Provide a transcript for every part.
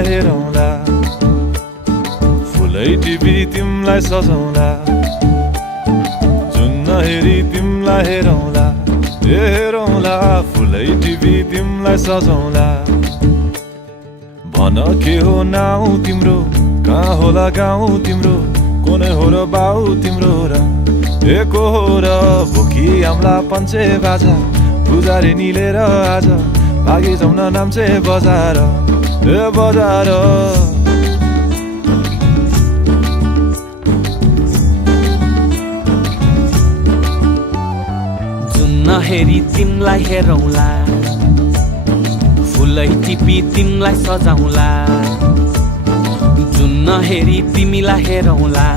तिमलाई हेरौँला, फुलै टिपी तिमलाई सजाउँला, जुन नहेरी तिमलाई हेरौँला, हेरौँला, फुलै टिपी तिमलाई सजाउँला। भन के हो नाउ तिम्रो, कहाँ होला गाउँ तिम्रो, कोनै हो र बाउ तिम्रो र एको हो र भोकी आम्ला पञ्चे बाजा पुजारी निलेर आज भागी जाउन नाम्चे बजार बजार। जुन नहेरी तिमलाई हेरौँला, फुलै टिपी तिमलाई सजाउँला, जुन नहेरी तिमीलाई हेरौँला,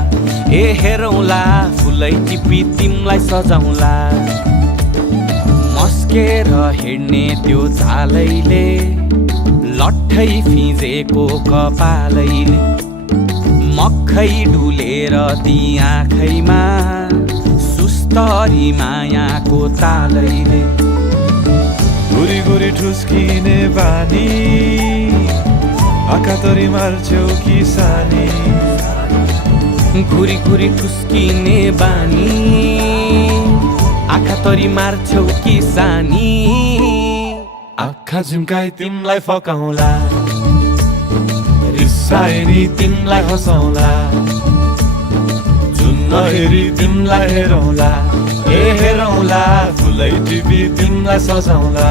हेरौँला, फुलै टिपी तिमलाई सजाउँला। मस्केर हिँड्ने त्यो झालैले, लट्ठै फिजेको कपालैले, मक्खै डुलेर ती आँखैमा सुस्तरी मायाको तालैले। गुरी गुरी ठुस्किने बानी, आँखा तरी मार्छौ कि सानी, घुरी घुरी ठुस्किने बानी, आँखा तरी मार्छौ कि सानी। आँखा झुम्काई तिमलाई फकाउँला, रिसाए नि तिमलाई हँसाउँला, जुन नहेरी तिमलाई हेरौँला, हेरौँला, फुलै टिपी तिमलाई सजाउँला।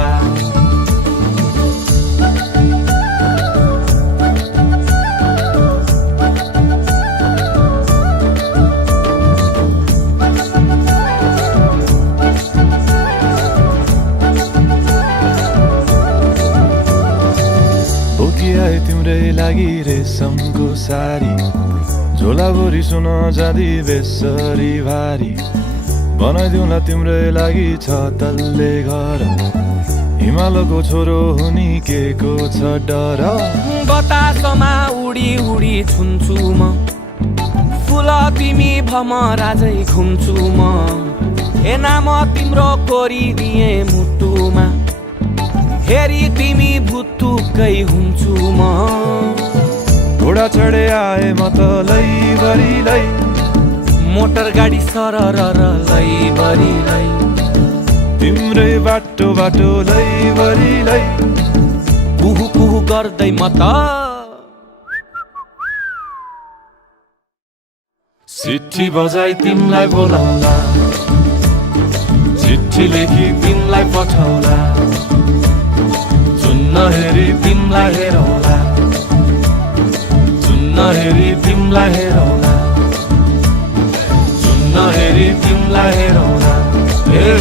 बोकिआए तिम्रै लागि रेशमको सारी, झोलाभरि सुन जाँदी बेसरी भारी, बनाइदिउँला तिम्रै लागि छ तल्ले घर, हिमालको छोरो हुनी के को छ डर। बतासमा उडी उडी छुन्छु म, फुल तिमी भमराजै घुम्छु म, नाम तिम्रो कोरिदिए मुटुमा, हेरी तिमी भुतुकै हुन्छु म। घोडा चढे आए म त लैभरि लै, मोटर गाडी सरर लैभरि लै, तिम्रै बाटो बाटो लैभरि लै, कुहु कुहु गर्दै म त चिट्ठी बजाई तिमलाई बोलाउँला, चिट्ठी लेखी तिमलाई पठाउँला, जुन नहेरी तिमलाई हेरौँला, जुन नहेरी तिमलाई हेरौँला, जुन नहेरी तिमलाई हेरौँला,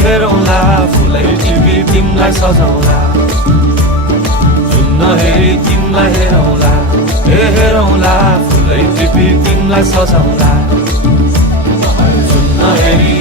हेरौँला, फुलै टिपी तिमलाई सजाउँला, जुन नहेरी तिमलाई हेरौँला, हेरौँला, फुलै टिपी तिमलाई सजाउँला, जुन नहेरी